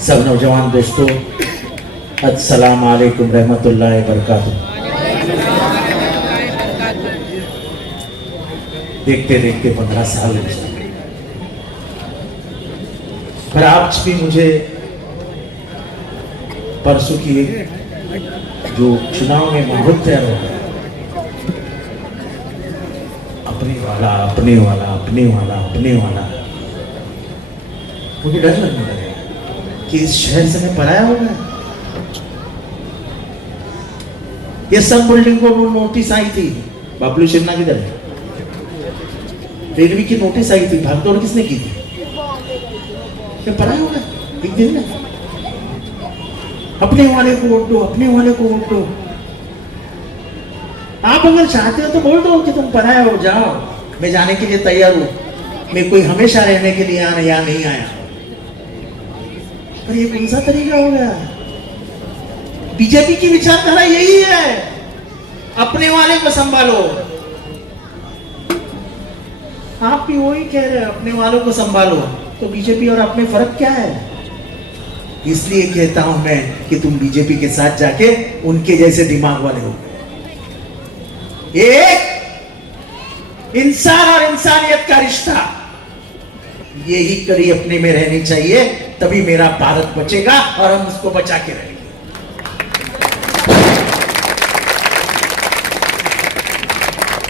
सब नौजवान दोस्तों, अस्सलाम वालेकुम रहमतुल्लाहि बरकातुहू। देखते देखते 15 साल हो गए, पर आज भी मुझे परसों की जो चुनाव में माहौल तैयार हो गया, अपने वाला अपने वाला अपने वाला अपने वाला, मुझे डर लगने लगा कि इस शहर से मैं पराया हो गया। ये सब बिल्डिंग को नोटिस आई थी, बाबलू शिन्ना किधर है? रेलवे की नोटिस आई थी, भागदौड़ किसने की थी? मैं पराया हो गया एक दिन में। अपने वाले को वोट दो, अपने वाले को वोट दो। आप अगर चाहते हो तो बोल दो कि तुम पराया हो जाओ, मैं जाने के लिए तैयार हूं, मैं कोई हमेशा रहने के लिए या नहीं आया। पर ये कौन सा तरीका हो गया? बीजेपी की विचारधारा यही है, अपने वाले को संभालो। आप भी वही कह रहे हैं, अपने वालों को संभालो। तो बीजेपी और आप में फर्क क्या है? इसलिए कहता हूं मैं कि तुम बीजेपी के साथ जाके उनके जैसे दिमाग वाले हो। एक इंसान और इंसानियत का रिश्ता, यही कड़ी अपने में रहनी चाहिए, तभी मेरा भारत बचेगा और हम उसको बचा के रहेंगे।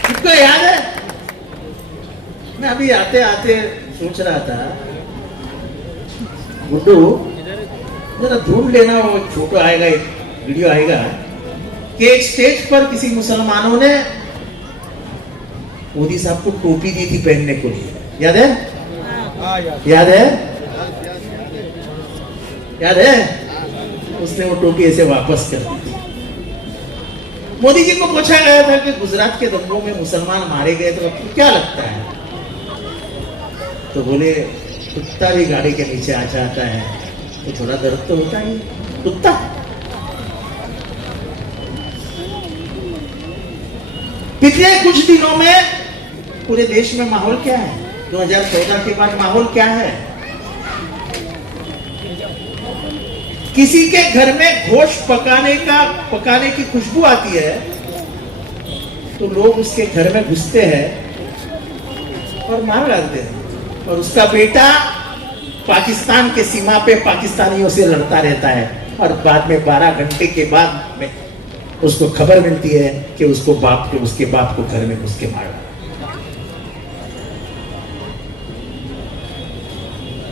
तुमको याद है, मैं अभी आते आते सोच रहा था, गुड्डू जरा ढूंढ लेना, वो फोटो आएगा, एक वीडियो आएगा कि एक स्टेज पर किसी मुसलमानों ने मोदी साहब को टोपी दी थी पहनने को लिए। याद है? याद है? याद है? उसने वो टोपी ऐसे वापस कर दी थी। मोदी जी को पूछा गया था कि गुजरात के दंगों में मुसलमान मारे गए तो आपको क्या लगता है? तो बोले, कुत्ता भी गाड़ी के नीचे आ जाता है तो थोड़ा दर्द तो होता ही, कुत्ता। पिछले कुछ दिनों में पूरे देश में माहौल क्या है? 2014 के बाद माहौल क्या है? किसी के घर में गोश्त पकाने की खुशबू आती है तो लोग उसके घर में घुसते हैं और मार डालते हैं, और उसका बेटा पाकिस्तान के सीमा पे पाकिस्तानियों से लड़ता रहता है, और बाद में 12 घंटे के बाद में उसको खबर मिलती है कि उसके बाप को घर में घुस के मार डाला।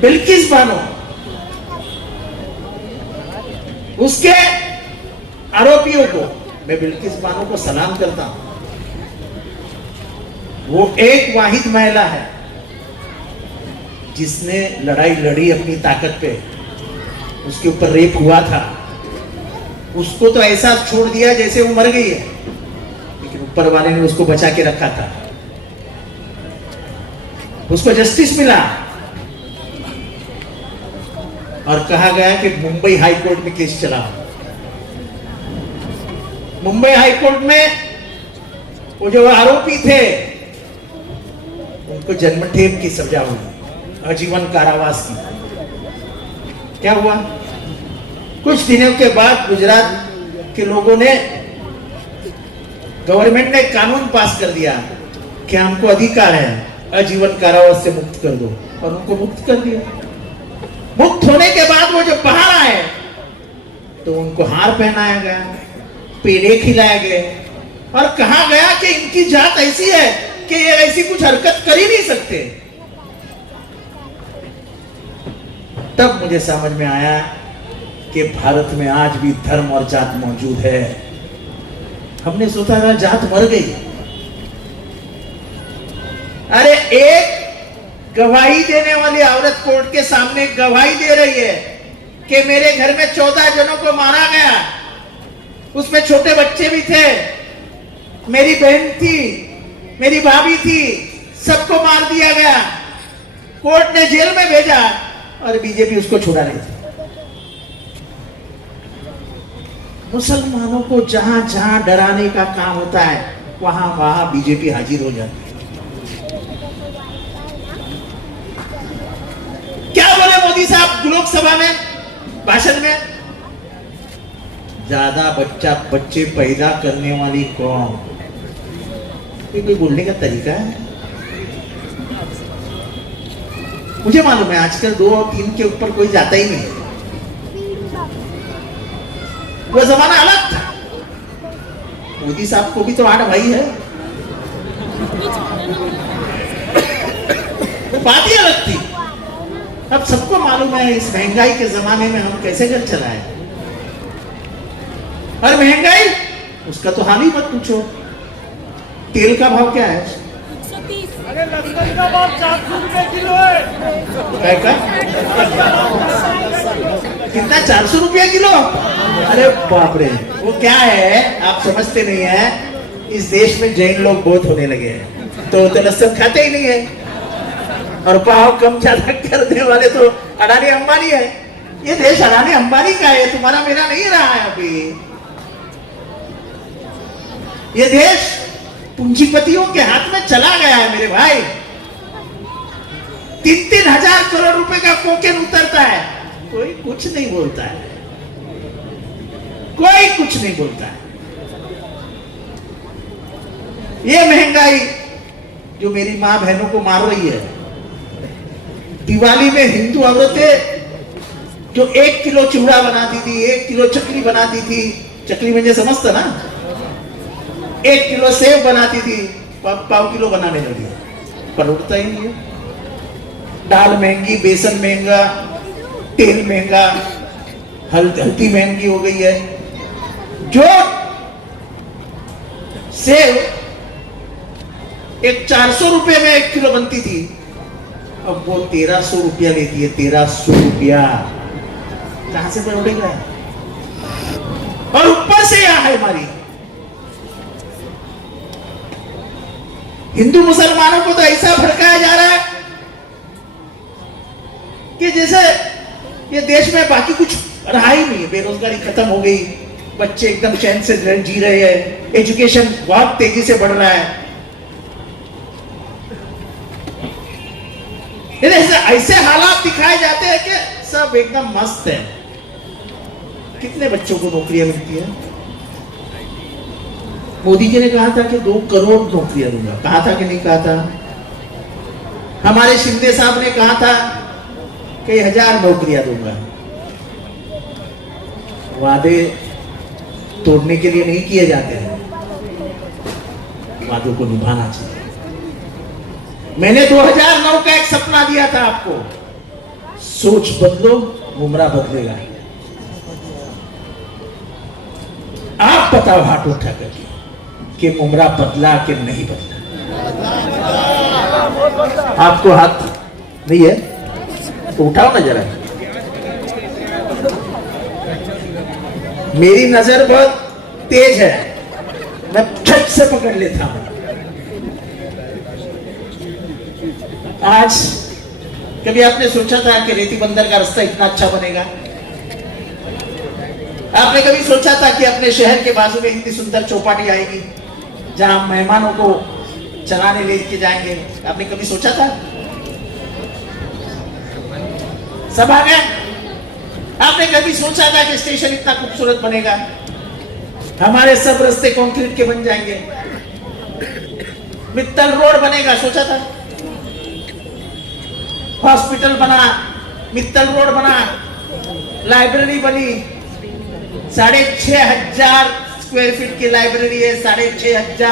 बिल्किस बानो, उसके आरोपियों को, मैं बिल्किस बानो को सलाम करता हूं। वो एक वाहिद महिला है जिसने लड़ाई लड़ी अपनी ताकत पे। उसके ऊपर रेप हुआ था, उसको तो ऐसा छोड़ दिया जैसे वो मर गई है, लेकिन ऊपर वाले ने उसको बचा के रखा था, उसको जस्टिस मिला। और कहा गया कि मुंबई हाई कोर्ट में केस चला। मुंबई हाई कोर्ट में वो जो आरोपी थे उनको जन्मठेप की सजा हुई, आजीवन कारावास की। क्या हुआ? कुछ दिनों के बाद गुजरात के लोगों ने, गवर्नमेंट ने कानून पास कर दिया कि हमको अधिकार है आजीवन कारावास से मुक्त कर दो, और उनको मुक्त कर दिया। मुक्त होने के बाद वो जो बाहर आए तो उनको हार पहनाया गया, पेड़े खिलाए गए, और कहा गया कि इनकी जात ऐसी है कि ये ऐसी कुछ हरकत कर ही नहीं सकते। तब मुझे समझ में आया कि भारत में आज भी धर्म और जात मौजूद है। हमने सोचा था जात मर गई। अरे एक गवाही देने वाली औरत कोर्ट के सामने गवाही दे रही है कि मेरे घर में 14 जनों को मारा गया, उसमें छोटे बच्चे भी थे, मेरी बहन थी, मेरी भाभी थी, सबको मार दिया गया। कोर्ट ने जेल में भेजा और बीजेपी उसको छुड़ा रही थी। मुसलमानों को जहां जहां डराने का काम होता है वहां वहां बीजेपी हाजिर हो जाती है। मोदी साहब लोकसभा में भाषण में, ज्यादा बच्चे पैदा करने वाली कौन, ये कोई बोलने का तरीका है? मुझे मालूम है आजकल 2 और 3 के ऊपर कोई जाता ही नहीं है, वो जमाना अलग था। मोदी साहब को भी तो 8 भाई है, बात ही अलग थी। अब सबको मालूम है इस महंगाई के जमाने में हम कैसे घर चलाएं। और महंगाई उसका तो हाल ही मत पूछो। तेल का भाव क्या है? अरे लहसुन का भाव 400 रुपए किलो है। का? कितना? 400 रुपया किलो? अरे बाप रे, वो क्या है आप समझते नहीं है। इस देश में जैन लोग बहुत होने लगे हैं, तो लहसुन खाते ही नहीं है, और भाव कम ज्यादा करने वाले तो अडानी अंबानी है। ये देश अडानी अंबानी का है, तुम्हारा मेरा नहीं रहा है। अभी ये देश पूंजीपतियों के हाथ में चला गया है मेरे भाई। 3-3 हजार करोड़ रुपए का कोकेन उतरता है, कोई कुछ नहीं बोलता है, कोई कुछ नहीं बोलता है। ये महंगाई जो मेरी मां बहनों को मार रही है। दिवाली में हिंदू औरतें जो 1 किलो चिवड़ा बनाती थी, 1 किलो चकली बनाती थी, चकली मुझे समझता ना, 1 किलो सेव बनाती थी, 1.5 किलो बनाने लगी, पर उठता ही नहीं है। दाल महंगी, बेसन महंगा, तेल महंगा, हल्दी महंगी हो गई है। जो सेव एक 400 रुपए में 1 किलो बनती थी, अब वो 1300 रुपया लेती है। 1300 रुपया कहां से बढ़ेगा? और ऊपर से यह है हमारी हिंदू मुसलमानों को तो ऐसा भड़काया जा रहा है कि जैसे ये देश में बाकी कुछ रहा ही नहीं है। बेरोजगारी खत्म हो गई, बच्चे एकदम चैन से जी रहे हैं, एजुकेशन बहुत तेजी से बढ़ रहा है। ऐसे हालात दिखाए जाते हैं कि सब एकदम मस्त है। कितने बच्चों को नौकरियां मिलती है? मोदी जी ने कहा था कि 2 करोड़ नौकरियां दूंगा, कहा था कि नहीं कहा था? हमारे शिंदे साहब ने कहा था कि 1000 नौकरियां दूंगा। वादे तोड़ने के लिए नहीं किए जाते हैं, वादों को निभाना चाहिए। मैंने 2009 का एक सपना दिया था आपको, सोच बदलो गुमराह बदलेगा। आप बताओ हाथ उठा करके कि गुमराह बदला कि नहीं बदला? आपको हाथ नहीं है तो उठाओ ना जरा। मेरी नजर बहुत तेज है, मैं झट से पकड़ लेता हूं। आज कभी आपने सोचा था कि रेती बंदर का रास्ता इतना अच्छा बनेगा? आपने कभी सोचा था कि अपने शहर के बाजू में इतनी सुंदर चौपाटी आएगी जहां मेहमानों को चलाने लेके जाएंगे? आपने कभी सोचा था? सब आ गए। आपने कभी सोचा था कि स्टेशन इतना खूबसूरत बनेगा, हमारे सब रास्ते कंक्रीट के बन जाएंगे, मित्तल रोड बनेगा? सोचा था? हॉस्पिटल बना, मित्तल रोड बना, लाइब्रेरी बनी, 6,500 स्क्वायर फीट की लाइब्रेरी है, 6,500।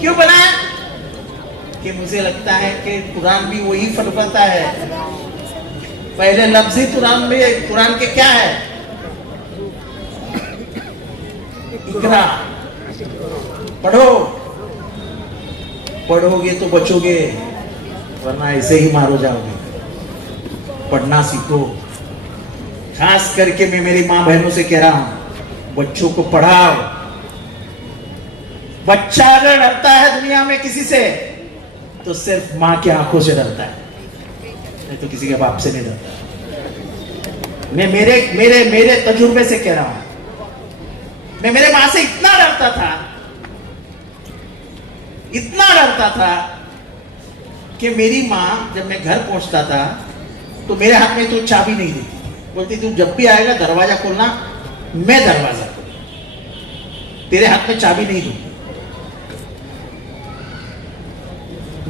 क्यों बना? कि मुझे लगता है कि कुरान भी वही फरमाता है। पहले लफ्जी कुरान में, कुरान के क्या है? इकरा, पढ़ो, पढ़ोगे तो बचोगे, वरना ऐसे ही मारो जाओगे। पढ़ना सीखो। खास करके मैं मेरी मां बहनों से कह रहा हूं, बच्चों को पढ़ाओ। बच्चा अगर डरता है दुनिया में किसी से तो सिर्फ मां की आंखों से डरता है, नहीं तो किसी के बाप से नहीं डरता। मैं मेरे मेरे मेरे तजुर्बे से कह रहा हूं। मैं मेरे मां से इतना डरता था, इतना डरता था कि मेरी मां जब मैं घर पहुंचता था तो मेरे हाथ में तो चाबी नहीं देती, बोलती तू जब भी आएगा दरवाजा खोलना, मैं दरवाजा खोलूं, तेरे हाथ में चाबी नहीं दूंगी।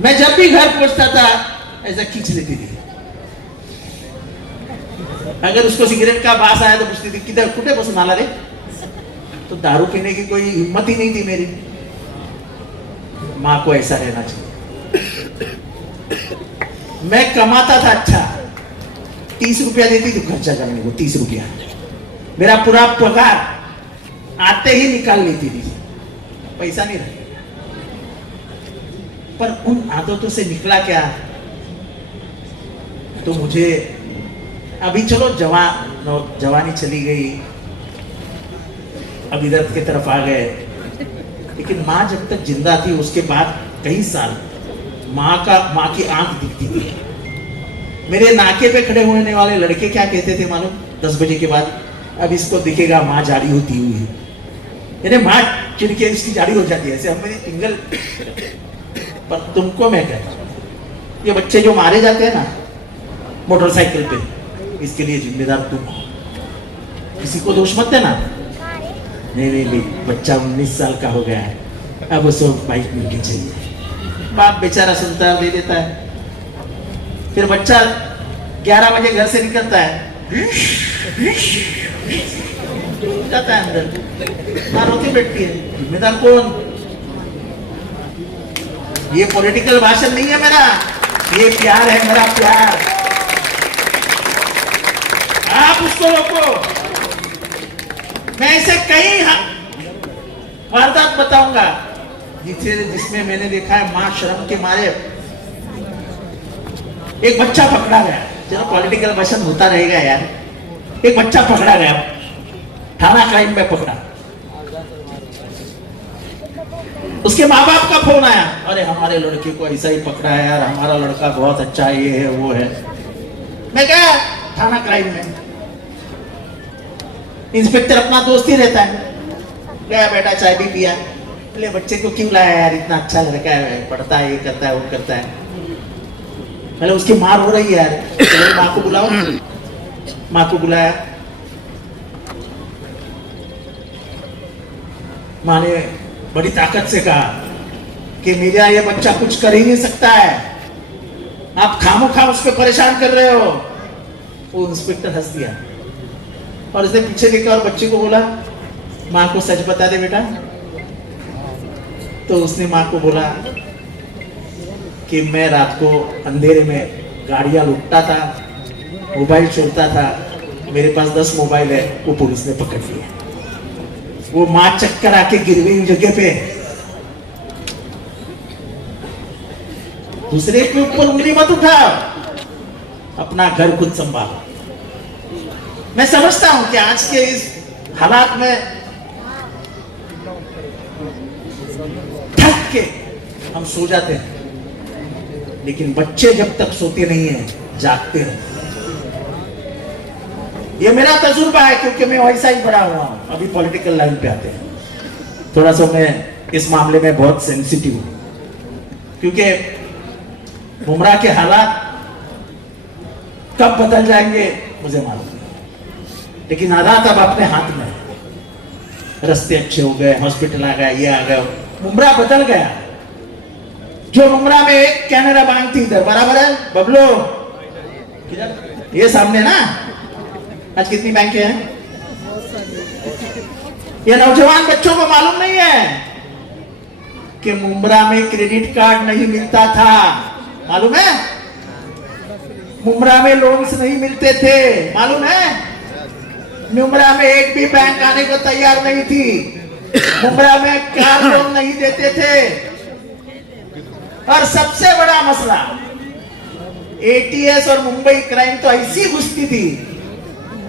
मैं जब भी घर पहुंचता था ऐसा खींच लेती थी। अगर उसको सिगरेट का बास आया तो पूछती थी किधर कुटे बस नाला रे, तो दारू पीने की कोई हिम्मत ही नहीं थी मेरी। माँ को ऐसा रहना चाहिए। मैं कमाता था अच्छा, 30 रुपया देती थी खर्चा करने को, 30 रुपया मेरा पूरा पगार आते ही निकाल लेती थी, पैसा नहीं रहा। पर उन आदतों से निकला क्या, तो मुझे अभी चलो जवानी चली गई, अब इधर की तरफ आ गए, लेकिन माँ जब तक जिंदा थी उसके बाद कई साल माँ की आंख दिखती थी। मेरे नाके पे खड़े होने वाले लड़के क्या कहते थे मालूम, 10 बजे के बाद, अब इसको दिखेगा माँ जाड़ी होती हुई है, यानी माँ चिड़के इसकी जाड़ी हो जाती है ऐसे, हम मेरी पिंगल। पर तुमको मैं कहता हूं, ये बच्चे जो मारे जाते हैं ना मोटरसाइकिल पे, इसके लिए जिम्मेदार तुम हो, किसी को दोष मत देना। नहीं, बच्चा 19 साल का हो गया है, अब उसे बाइक मिलनी चाहिए, बाप बेचारा सुनता दे देता है, फिर बच्चा 11 बजे घर से निकलता है, जाता है अंदर, माँ रोती बैठती है, जिम्मेदार कौन? ये पॉलिटिकल भाषण नहीं है मेरा, ये प्यार है मेरा, प्यार। आप उसको रोको। मैं ऐसे कई वारदात बताऊंगा जिसमें मैंने देखा है मां शर्म के मारे, एक बच्चा पकड़ा गया, चलो पॉलिटिकल भाषण होता रहेगा यार, एक बच्चा पकड़ा गया, थाना क्राइम में पकड़ा, उसके माँ बाप का फोन आया, अरे हमारे लड़के को ऐसा ही पकड़ा है यार, हमारा लड़का बहुत अच्छा है, ये है वो है। मैं गया थाना क्राइम में, इंस्पेक्टर अपना दोस्त ही रहता है, गया बेटा चाय भी पिया, बोले बच्चे को क्यों लाया यार, इतना अच्छा लड़का है, पढ़ता है, ये करता है, वो करता है। पहले उसकी मार हो रही है यार, तो माँ को बुलाओ, माँ को बुलाया, माँ ने बड़ी ताकत से कहा कि मेरा ये बच्चा कुछ कर ही नहीं सकता है, आप खामोखा उस पर परेशान कर रहे हो। वो इंस्पेक्टर हंस दिया और उसने पीछे देखा और बच्चे को बोला माँ को सच बता दे बेटा। तो उसने माँ को बोला कि मैं रात को अंधेरे में गाड़ियां लूटता था, मोबाइल चोरता था, मेरे पास 10 मोबाइल है, वो पुलिस ने पकड़ लिया। वो माँ चक्कर आके गिर गई जगह पे, दूसरे के ऊपर उंगली मत उठाओ, अपना घर खुद संभालो। मैं समझता हूं कि आज के इस हालात में थक के हम सो जाते हैं, लेकिन बच्चे जब तक सोते नहीं हैं जागते हैं। ये मेरा तजुर्बा है क्योंकि मैं वैसा ही बड़ा हुआ हूं। अभी पॉलिटिकल लाइन पे आते हैं, थोड़ा सा मैं इस मामले में बहुत सेंसिटिव हूं, क्योंकि बुमराह के हालात कब बदल जाएंगे मुझे मालूम नहीं, लेकिन हालात अब अपने हाथ में है। रास्ते अच्छे हो गए, हॉस्पिटल आ गया, ये आ गया, बुमराह बदल गया। जो बुमराह में एक कैनरा बैंक थी इधर, बराबर है बबलो, ये सामने ना, आज कितनी बैंक है? ये नौजवान बच्चों को मालूम नहीं है कि मुंब्रा में क्रेडिट कार्ड नहीं मिलता था, मालूम है? मुंब्रा में लोन्स नहीं मिलते थे, मालूम है? मुंब्रा में एक भी बैंक आने को तैयार नहीं थी, मुंब्रा में कार लोन नहीं देते थे, और सबसे बड़ा मसला एटीएस और मुंबई क्राइम तो ऐसी घुसती थी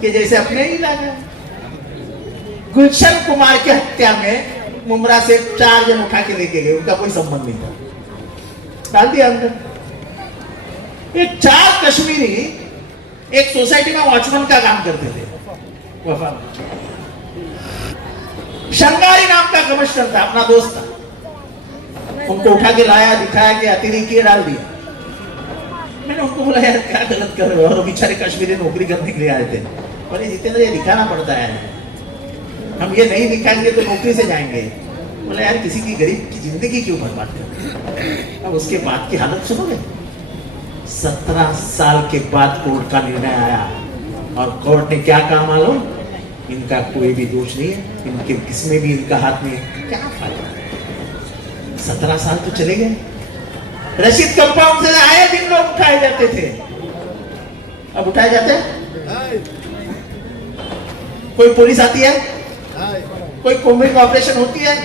कि जैसे अपने ही लगा। गुलशन कुमार की हत्या में मुंब्रा से 4 जन उठा के लेके गए, उनका कोई संबंध नहीं था, डाल दिया अंदर। ये 4 कश्मीरी एक सोसाइटी में वॉचमैन का काम करते थे, वफा शंगारी नाम का कमिश्नर था, अपना दोस्त था, उनको उठा के लाया, दिखाया कि अतिरेकी डाल दिया। मैंने उनको बोला यार क्या गलत कर रहे हो, और बेचारे कश्मीरी नौकरी करने के लिए आए थे। बोले जितेंद्र ये दिखाना पड़ता है, हम ये नहीं दिखाएंगे तो नौकरी से जाएंगे। बोले यार किसी की गरीब की जिंदगी क्यों बर्बाद कर। अब उसके बाद की हालत सुनोगे, 17 साल के बाद कोर्ट का निर्णय आया और कोर्ट ने क्या कहा मालूम, इनका कोई भी दोष नहीं है, इनके किसमें भी इनका हाथ नहीं है। क्या फायदा, 17 साल तो चले गए। रशीद कंपाउंड से आए दिन लोग उठाए जाते थे, अब उठाए जाते हैं? कोई पुलिस आती है? कोई कोम्बिंग ऑपरेशन होती है?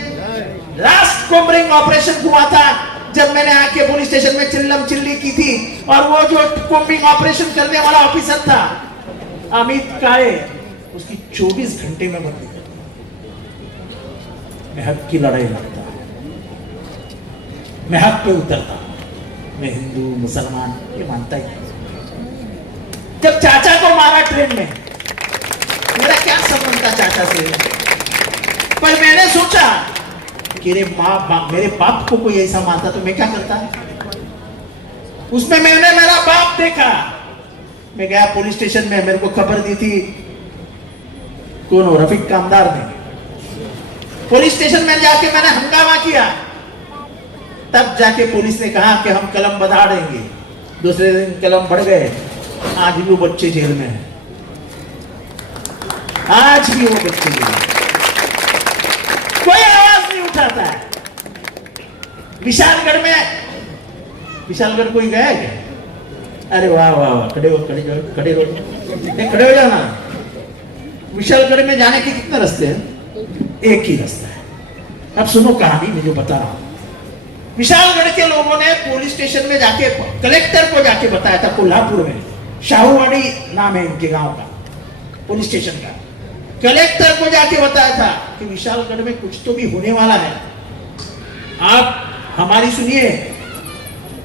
लास्ट कोम्बिंग ऑपरेशन हुआ था जब मैंने आके पुलिस स्टेशन में चिल्लम चिल्ली की थी, और वो जो कोम्बिंग ऑपरेशन करने वाला ऑफिसर था अमित काळे, उसकी 24 घंटे में बंदी कर दी। मैं हक की लड़ाई लड़ता, मैं हक पे उतरता, मैं हिंदू मुसलमान ये मानता ही नहीं। जब चाचा को मारा ट्रेन में, मेरा क्या संबंध था चाचा से, पर मैंने सोचा कि मेरे बाप को कोई ऐसा मारता तो मैं क्या करता। उसमें मैंने मेरा बाप देखा। मैं गया पुलिस स्टेशन में, मेरे को खबर दी थी कौन हो, रफीक कामदार ने। पुलिस स्टेशन में जाके मैंने हंगामा किया, तब जाके पुलिस ने कहा कि हम कलम बढ़ा देंगे। दूसरे दिन कलम बढ़ गए, आज भी वो बच्चे जेल में हैं, आज भी वो बच्चे जेल में, कोई आवाज नहीं उठाता है। विशालगढ़ में, विशालगढ़ कोई गया क्या? अरे वाह वाह वाह, खड़े हो खड़े हो खड़े हो, खड़े हो जाना। विशालगढ़ में जाने के कितने रास्ते हैं? एक ही रास्ता है। अब सुनो कहानी मैं जो बता रहा हूं। विशालगढ़ के लोगों ने पुलिस स्टेशन में जाके कलेक्टर को जाके बताया था, कोल्हापुर में शाहूवाड़ी नाम है इनके गांव का, पुलिस स्टेशन का। कलेक्टर को जाके बताया था कि विशालगढ़ में कुछ तो भी होने वाला है, आप हमारी सुनिए।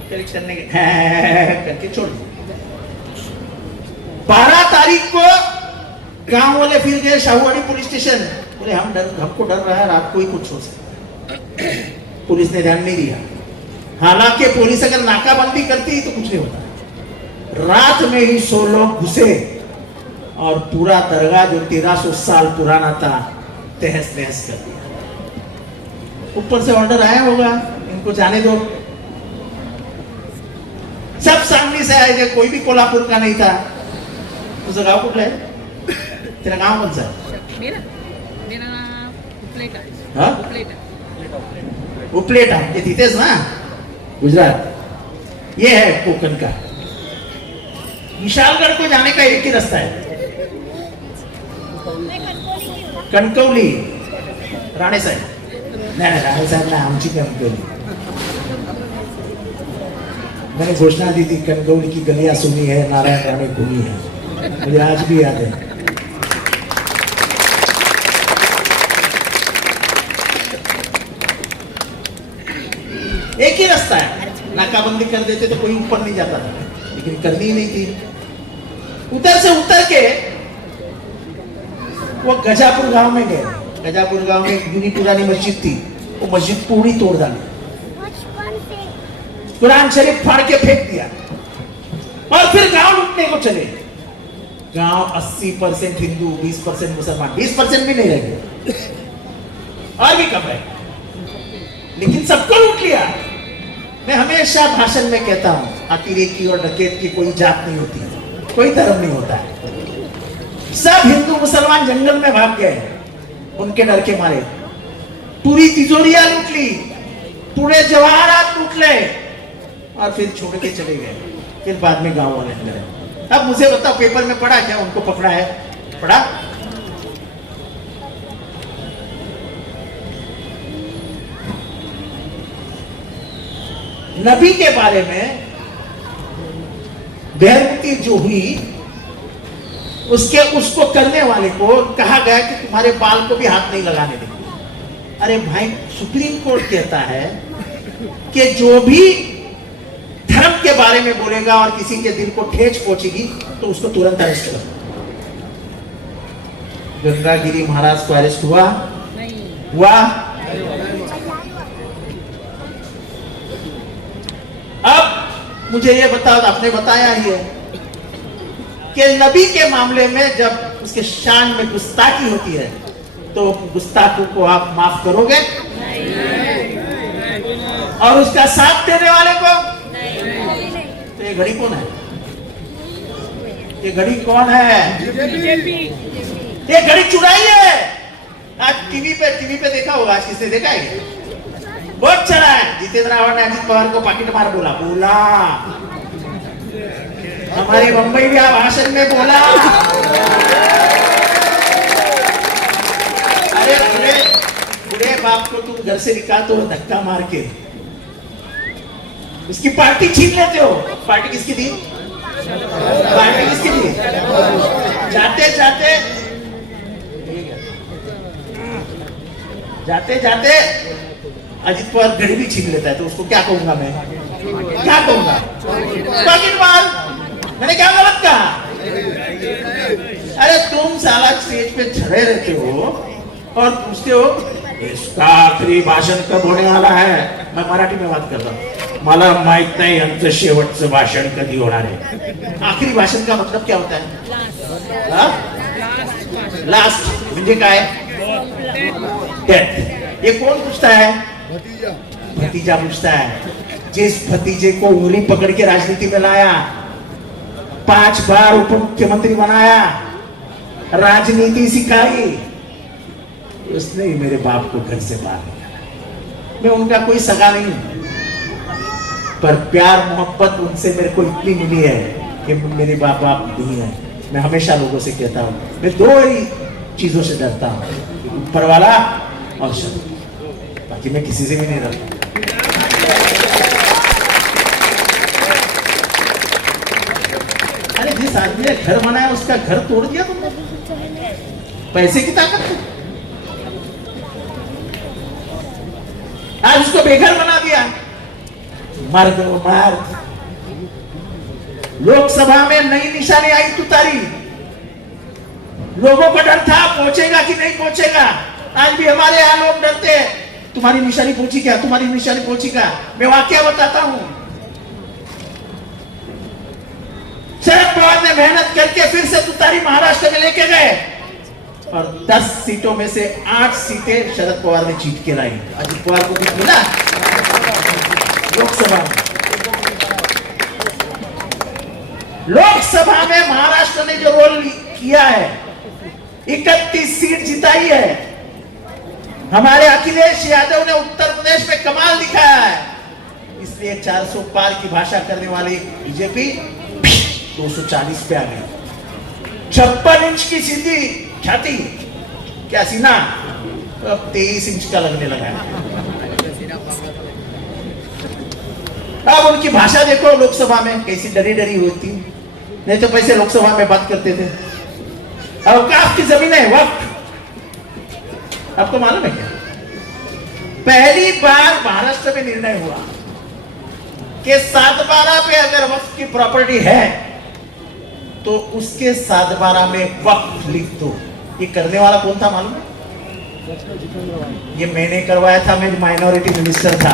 कलेक्टर ने करके छोड़ दिया। 12 तारीख को गांव वाले फिर गए शाहूवाड़ी पुलिस स्टेशन, बोले हमको डर रहा है रात को ही कुछ हो सकता है। पुलिस ने ध्यान नहीं दिया। हालांकि पुलिस अगर नाकाबंदी करती तो कुछ नहीं होता। रात में ही 100 लोग घुसे और पूरा दरगाह जो 1300 साल पुराना था तहस नहस कर दिया। ऊपर से ऑर्डर आया होगा इनको जाने दो, सब सांगली से आए थे, कोई भी कोल्हापुर का नहीं था। तुझं गाव कुठलं आहे? तेरा गाव कौन सा है? मेरा उपलेटा है। हाँ? उपलेटा, ये तिथेच ना गुजरात। ये है कोकण का। विशालगढ़ को जाने का एक ही रास्ता है, कणकवली, राणे साहेब। नहीं राणे साहेब ना, आमची कणकवली। मैंने घोषणा दी थी कणकवली की गलियां सुनी है, नारायण राणे घूमी है, मुझे आज भी याद है। एक ही रास्ता है, नाकाबंदी कर देते तो कोई ऊपर नहीं जाता था, लेकिन करनी ही नहीं थी। उधर से उतर के वो गजापुर गांव में गए। गजापुर गांव में एक जूनी पुरानी मस्जिद थी, वो मस्जिद पूरी तोड़ डाली, कुरान शरीफ फाड़ के फेंक दिया और फिर गांव लूटने को चले। गांव 80% हिंदू, 20% मुसलमान, 20% भी नहीं रह गए और भी कम रहे, लेकिन सबको लूट लिया। मैं हमेशा भाषण में कहता हूं, अतिरेकी और डकैत की कोई जात नहीं होती, कोई धर्म नहीं होता है। सब हिंदू मुसलमान जंगल में भाग गए उनके डर के मारे। पूरी तिजोरियां लूट ली, पूरे जवाहरात लूट ले और फिर छोड़ के चले गए। फिर बाद में गांव वाले अंदर है। अब मुझे बताओ, पेपर में पढ़ा क्या उनको पकड़ा है? पढ़ा? नबी के बारे में बेहरमती जो हुई, उसको करने वाले को कहा गया कि तुम्हारे बाल को भी हाथ नहीं लगाने देंगे। अरे भाई, सुप्रीम कोर्ट कहता है कि जो भी धर्म के बारे में बोलेगा और किसी के दिल को ठेस पहुंचेगी तो उसको तुरंत अरेस्ट करो। गंगागिरी महाराज को अरेस्ट हुआ? हुआ? अब मुझे ये बताओ, आपने बताया ही है कि नबी के मामले में जब उसके शान में गुस्ताखी होती है तो गुस्ताखों को आप माफ करोगे और उसका साथ देने वाले को? तो ये घड़ी कौन है? ये घड़ी कौन है? ये घड़ी चुराई है। आज टीवी पे देखा होगा, आज किसने देखा है? बहुत चला है। जितेंद्र रावत ने अजित पवार को पाकिट मार बोला हमारे मुंबई में भाषण में बोला, अरे बुढ़े बाप को तुम घर से निकालते हो धक्का मार के, उसकी पार्टी छीन लेते हो। पार्टी किसकी थी? पार्टी किसकी थी? जाते जाते अजित पवार घड़ी भी छीन लेता है, तो उसको क्या कहूंगा मैं? क्या कहूंगा? पाकिट मार। मैंने क्या गलत कहा? अरे तुम साला स्टेज पे खड़े रहते हो और पूछते हो इसका आखिरी भाषण कब होने वाला है? मैं मराठी में बात कर रहा हूँ। मला माहित नाही यांचं शेवटचं भाषण कधी होणार आहे। आखिरी भाषण का मतलब क्या होता है? लास्ट म्हणजे काय? डेथ। ये कौन पूछता है? भतीजा पूछता है। जिस भतीजे को उंगली पकड़ के राजनीति में लाया, 5 बार उप मुख्यमंत्री बनाया, राजनीति सिखाई, उसने ही मेरे बाप को घर से बाहर निकाला। मैं उनका कोई सगा नहीं हूं, पर प्यार मोहब्बत उनसे मेरे को इतनी मिली है कि मेरे बाप नहीं है। मैं हमेशा लोगों से कहता हूं, मैं 2 ही चीजों से डरता हूं, ऊपर वाला और शत्रु, बाकी मैं किसी से भी नहीं डरता। अरे जिस आदमी ने घर बनाया उसका घर तोड़ दिया तुमने, पैसे की ताकत से। आज उसको बेघर बना दिया। मर दो मार। लोकसभा में नई निशानी आई तुतारी, लोगों को डर था पहुंचेगा कि नहीं पहुंचेगा। आज भी हमारे यहां लोग डरते हैं, तुम्हारी निशानी पहुंची क्या? तुम्हारी निशानी पहुंची क्या? मैं वाकया बताता हूं। शरद पवार ने मेहनत करके फिर से तुतारी महाराष्ट्र में लेके गए और 10 सीटों में से 8 सीटें शरद पवार ने जीत के लाई। अजित पवार को कुछ मिला लोकसभा में? लोकसभा में महाराष्ट्र ने जो रोल किया है, 31 सीट जिताई है। हमारे अखिलेश यादव ने उत्तर प्रदेश में कमाल दिखाया है। इसलिए 400 पार की भाषा करने वाली बीजेपी 240 पे आ गई। 56 इंच की सीधी छाती, क्या सीना, अब 23 इंच का लगने लगा है। अब उनकी भाषा देखो लोकसभा में कैसी डरी डरी होती, नहीं तो पैसे लोकसभा में बात करते थे। अवकाफ की जमीन है, वक्त, आपको मालूम है क्या? पहली बार महाराष्ट्र में निर्णय हुआ कि 7/12 पे अगर वक्त की प्रॉपर्टी है तो उसके 7/12 में वक्त लिख दो। ये करने वाला कौन था मालूम है? ये मैंने करवाया था, मैं माइनॉरिटी मिनिस्टर था।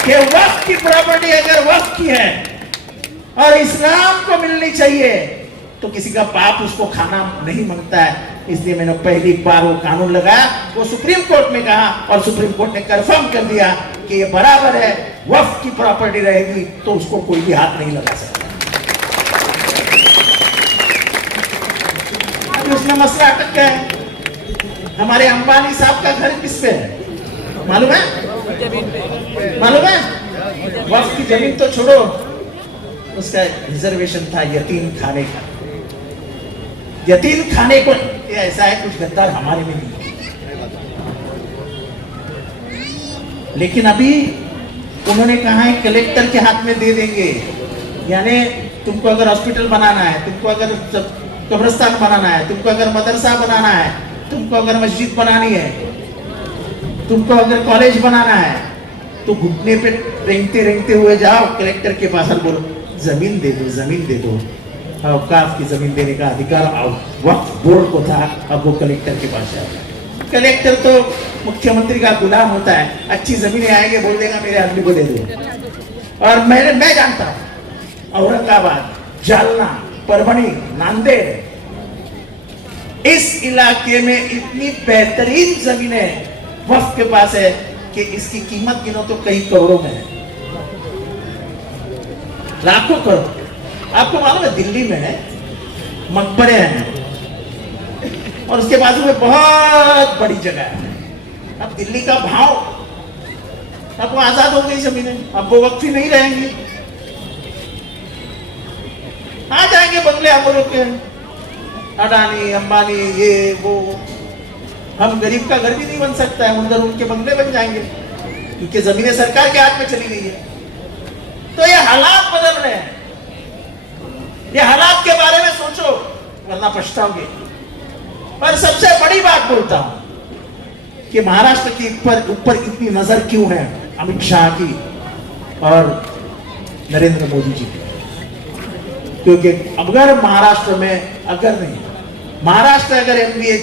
कि वक्त की प्रॉपर्टी अगर वक्त की है और इस्लाम को मिलनी चाहिए तो किसी का बाप उसको खाना नहीं मांगता है। इसलिए मैंने पहली बार वो कानून लगाया, वो सुप्रीम कोर्ट में कहा और सुप्रीम कोर्ट ने कंफर्म कर दिया कि ये बराबर है, वक्फ की प्रॉपर्टी रहेगी तो उसको कोई भी हाथ नहीं लगा सकता। अभी उसमें मसला अटक गया है। हमारे अंबानी साहब का घर किस पे है मालूम है? मालूम है? वक्फ की जमीन तो छोड़ो, उसका रिजर्वेशन था यतीम खाने का। यतीम खाने को ऐसा है, कुछ गद्दार हमारे में नहीं। लेकिन अभी उन्होंने कहा है कलेक्टर के हाथ में दे देंगे। यानी तुमको अगर हॉस्पिटल बनाना है, तुमको अगर कब्रिस्तान बनाना है, तुमको अगर मदरसा बनाना है, तुमको अगर मस्जिद बनानी है, तुमको अगर कॉलेज बनाना है, तो घुटने पे रेंगते रेंगते हुए जाओ कलेक्टर के पास और बोलो जमीन दे दो, जमीन दे दो। औकाफ की जमीन देने का अधिकार वक्फ बोर्ड को था, अब वो कलेक्टर के पास जाओ। कलेक्टर तो मुख्यमंत्री का गुलाम होता है, अच्छी जमीनें आएंगे बोल देगा मेरे आदमी को दे दो। और मैं जानता हूं औरंगाबाद, जालना, परभणी, नांदेड़, इस इलाके में इतनी बेहतरीन जमीनें वक्फ के पास है कि इसकी कीमत गिनो तो कई करोड़ों में है, लाखों करोड़। आपको मालूम है दिल्ली में मकबरे हैं और उसके बाजू में बहुत बड़ी जगह है। अब दिल्ली का भाव, अब वो आजाद हो गई जमीनें, अब वो वक्त ही नहीं रहेंगी, आ जाएंगे बंगले अमरों के, अडानी अंबानी ये वो। हम गरीब का घर भी नहीं बन सकता है, उधर उनके बंगले बन जाएंगे क्योंकि जमीनें सरकार के हाथ में चली गई है। तो ये हालात बदल रहे हैं, ये हालात के बारे में सोचो वरना पछताओगे। पर सबसे बड़ी बात बोलता हूं कि महाराष्ट्र के ऊपर इतनी नजर क्यों है अमित शाह की और नरेंद्र मोदी जी की? क्योंकि अगर महाराष्ट्र में महाराष्ट्र अगर एमबीए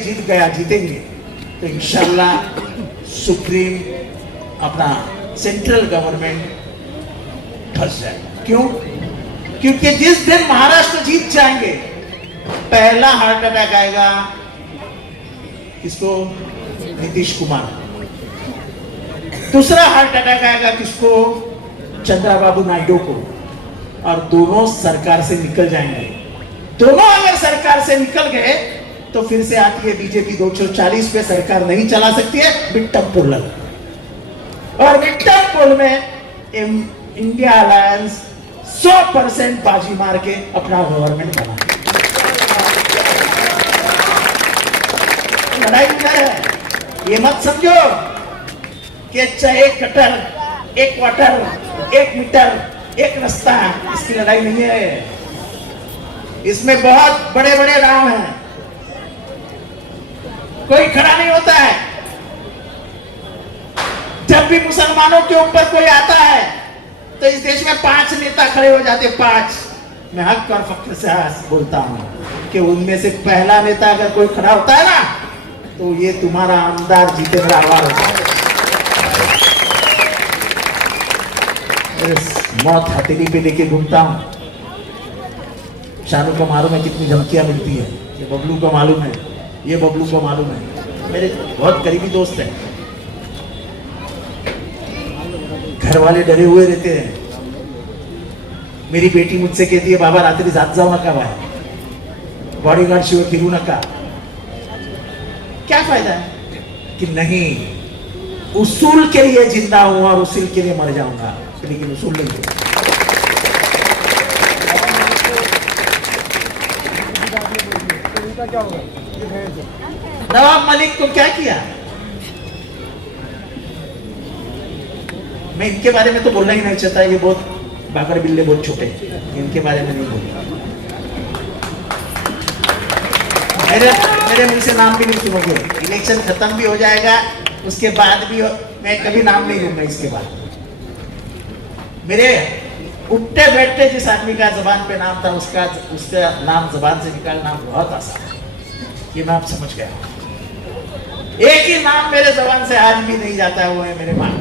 जीतेंगे तो इंशाल्लाह सुप्रीम अपना सेंट्रल गवर्नमेंट फंस जाएगा। क्यों? क्योंकि जिस दिन महाराष्ट्र जीत जाएंगे पहला हार्ट अटैक आएगा किसको? नीतीश कुमार। दूसरा हार्ट अटैक आएगा किसको? चंद्रबाबू नायडू को। और दोनों सरकार से निकल जाएंगे। दोनों अगर सरकार से निकल गए तो फिर से आती है बीजेपी 240 पे सरकार नहीं चला सकती है, मिड-टर्म पोल लगा। और मिड-टर्म पोल में इंडिया अलायंस 100% बाजी मार के अपना गवर्नमेंट बना। लड़ाई उधर है, ये मत समझो कि अच्छा एक कटर, एक क्वार्टर, एक मीटर, एक रास्ता, इसकी लड़ाई नहीं है। इसमें बहुत बड़े बड़े गांव हैं, कोई खड़ा नहीं होता है। जब भी मुसलमानों के ऊपर कोई आता है तो इस देश में 5 नेता खड़े हो जाते, 5। मैं हक और फख्र से बोलता हूं कि उनमें से पहला नेता अगर कोई खड़ा होता है ना तो ये तुम्हारा आमदार जितेंद्र आवाज होता है। मौत हथेली पे लेके घूमता हूं। शानू को मालूम है कितनी धमकियां मिलती है, ये बबलू को मालूम है, ये बबलू को मालूम है। मेरे बहुत करीबी दोस्त हैं, घर वाले डरे हुए रहते हैं। मेरी बेटी मुझसे कहती है बाबा रात्रि जात जाऊ नका बाहेर, बॉडीगार्ड शिवाय फिरू नका। क्या फायदा है कि नहीं, उसूल के लिए जिंदा हूं और उसूल के लिए मर जाऊंगा, लेकिन उसूल नहीं। नवाब मलिक को क्या किया? मैं इनके बारे में तो बोलना ही नहीं चाहता, ये बहुत बागर बिल्ले बहुत छोटे, इनके बारे में नहीं बोलूंगा। मेरे मुंह से नाम भी नहीं सुनोगे। इलेक्शन खत्म भी हो जाएगा उसके बाद भी मैं कभी नाम नहीं लूंगा। इसके बाद मेरे उठते बैठते जिस आदमी का जबान पे नाम था उसका नाम जबान से निकालना बहुत आसान है, ये मैं आप समझ गया। एक ही नाम मेरे जबान से आज भी नहीं जाता है, वो है मेरे माँ।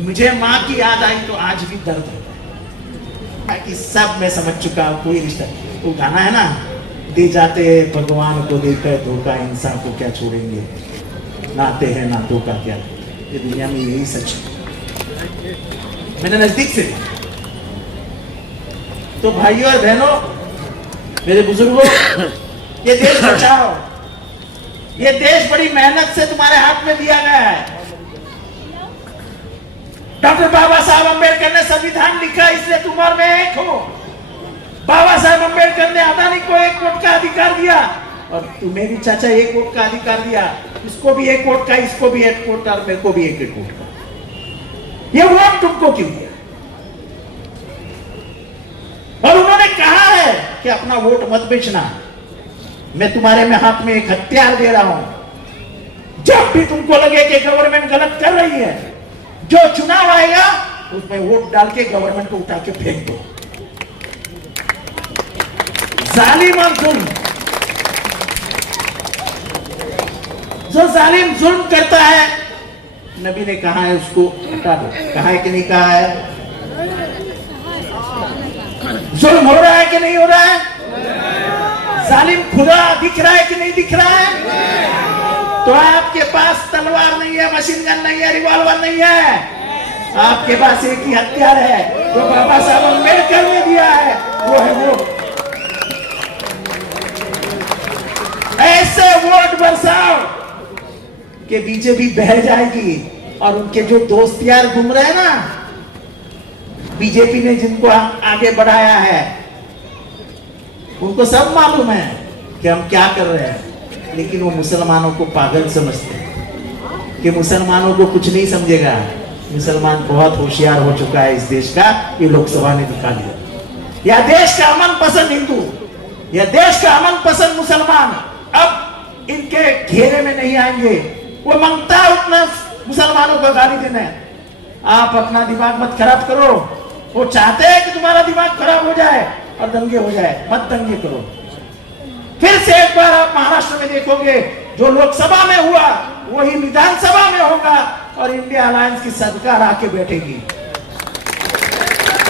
मुझे माँ की याद आई तो आज भी दर्द होता है। बाकी सब मैं समझ चुका हूँ, कोई रिश्ता। वो गाना है ना, दे जाते भगवान को देकर धोखा, इंसान को क्या छोड़ेंगे, नाते हैं नातों का क्या। ये दुनिया में यही सच है, मैंने नजदीक से। तो भाइयों और बहनों, मेरे बुजुर्गों, ये देश बचाओ। ये देश बड़ी मेहनत से तुम्हारे हाथ में दिया गया है। डॉक्टर बाबा साहब अम्बेडकर ने संविधान लिखा, इसलिए तुम और मैं एक हो। बाबा साहब अम्बेडकर ने अदानी को 1 वोट का अधिकार दिया और तुम्हें भी चाचा 1 वोट का अधिकार दिया। इसको भी 1 वोट का, इसको भी 1 वोट का और मेरे को भी 1 वोट का। ये वोट तुमको क्यों दिया? और उन्होंने कहा है कि अपना वोट मत बेचना, मैं तुम्हारे में हाथ में एक हथियार दे रहा हूं। जब भी तुमको लगे कि गवर्नमेंट गलत कर रही है, जो चुनाव आएगा उसमें वोट डाल के गवर्नमेंट को उठा के फेंक दो। जालिम और जुल्म जो जालिम जुल्म करता है, नबी ने कहा है उसको हटा दो। कहा है कि नहीं कहा है? जुल्म हो रहा है कि नहीं हो रहा है? जालिम खुदा दिख रहा है कि नहीं दिख रहा है? तो आपके पास तलवार नहीं है, मशीन गन नहीं है, रिवॉल्वर नहीं है, आपके पास एक ही हथियार है जो बाबा साहब अम्बेडकर ने दिया है, वो है वोट। ऐसे वोट बरसाओ कि बीजेपी बह जाएगी। और उनके जो दोस्त यार घूम रहे हैं ना, बीजेपी ने जिनको आगे बढ़ाया है, उनको सब मालूम है कि हम क्या कर रहे हैं, लेकिन वो मुसलमानों को पागल समझते हैं कि मुसलमानों को कुछ नहीं समझेगा। मुसलमान बहुत होशियार हो चुका है इस देश का, ये लोकसभा ने दिखा दिया। यह देश का अमन पसंद हिंदू, यह देश का अमन पसंद मुसलमान अब इनके घेरे में नहीं आएंगे। वो मांगता है उतना मुसलमानों को गाली देना है। आप अपना दिमाग मत खराब करो। वो चाहते हैं कि तुम्हारा दिमाग खराब हो जाए और दंगे हो जाए, मत दंगे करो। फिर से एक बार आप महाराष्ट्र में देखोगे, जो लोकसभा में हुआ वही विधानसभा में होगा और इंडिया अलायंस की सरकार आके बैठेगी।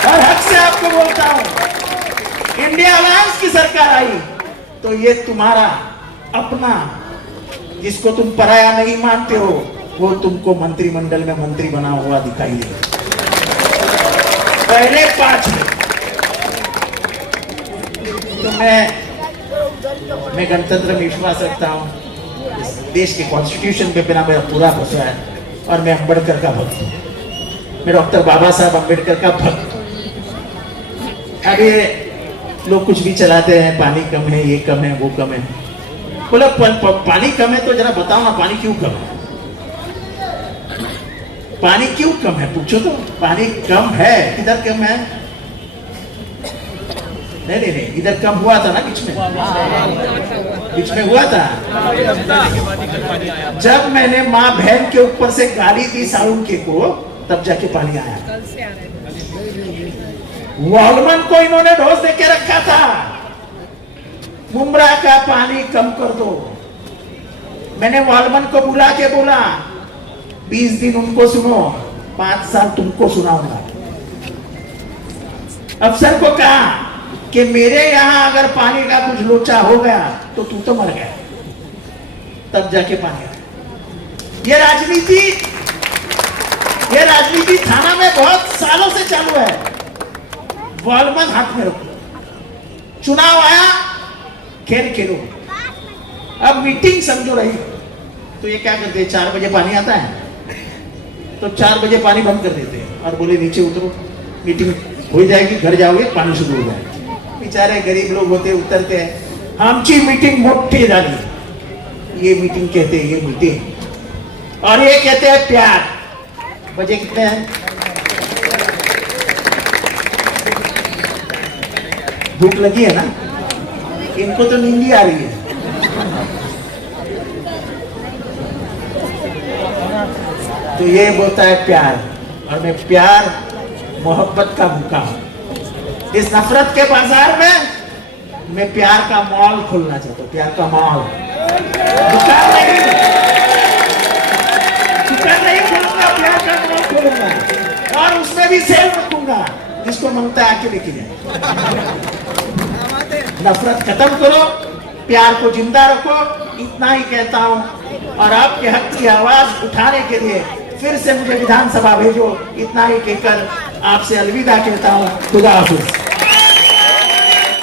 और हक से आपको बोलता हूं, इंडिया अलायंस की सरकार आई तो ये तुम्हारा अपना, जिसको तुम पराया नहीं मानते हो, वो तुमको मंत्रिमंडल में मंत्री बना हुआ दिखाई दे। पहले 5 में तो मैं गणतंत्र में विश्वास रखता हूं। इस देश के कॉन्स्टिट्यूशन पे मेरा पूरा भरोसा है और मैं अम्बेडकर का भक्त हूं। मैं डॉक्टर बाबा साहब अम्बेडकर का भक्त हूं। अब ये लोग कुछ भी चलाते हैं, पानी कम है, ये कम है, वो कम है। बोला पानी कम है तो जरा बताओ ना, पानी क्यों कम है? पानी क्यों कम है पूछो तो। पानी कम है, किधर कम है? नहीं, इधर कम हुआ था ना, बीच में हुआ था। जब मैंने माँ बहन के ऊपर से गाली दी साउंड के को, तब जाके पानी आया। वॉलमन को इन्होंने डोज दे के रखा था, मुमरा का पानी कम कर दो। मैंने वॉलमन को बुला के बोला 20 दिन उनको सुनो, 5 साल तुमको सुनाऊंगा। अफसर को कहा कि मेरे यहां अगर पानी का कुछ लोचा हो गया तो तू तो मर गया। तब जाके पानी आया। ये राजनीति थाना में बहुत सालों से चालू है। वॉलमन हाथ में रखो, चुनाव आया, खेल खेलो। अब मीटिंग समझो रही तो ये क्या करते हैं, 4 बजे पानी आता है तो 4 बजे पानी बंद कर देते हैं और बोले नीचे उतरो, मीटिंग हो जाएगी, घर जाओगे पानी शुरू हो जाएगा। बेचारे गरीब लोग होते उतरते हैं, आमची मीटिंग मोटी डाली। ये मीटिंग कहते हैं, ये मीटिंग, और ये कहते हैं प्यार। बजे कितने हैं? भूख लगी है ना, इनको तो नींद ही आ रही है। तो ये बोलता है प्यार, और मैं प्यार मोहब्बत का भूखा हूं। इस नफरत के बाजार में मैं प्यार का मॉल खोलना चाहता हूं। प्यार का मॉल, दुकान नहीं खोलूंगा, प्यार का मॉल खोलूंगा और उसमें भी सेल रखूंगा, जिसको मांगता है आके लेके जाए। नफरत खत्म करो, प्यार को जिंदा रखो, इतना ही कहता हूं। और आपके हक की आवाज उठाने के लिए फिर से मुझे विधानसभा भेजो, इतना ही कहकर आपसे अलविदा कहता हूं। खुदा हाफिज।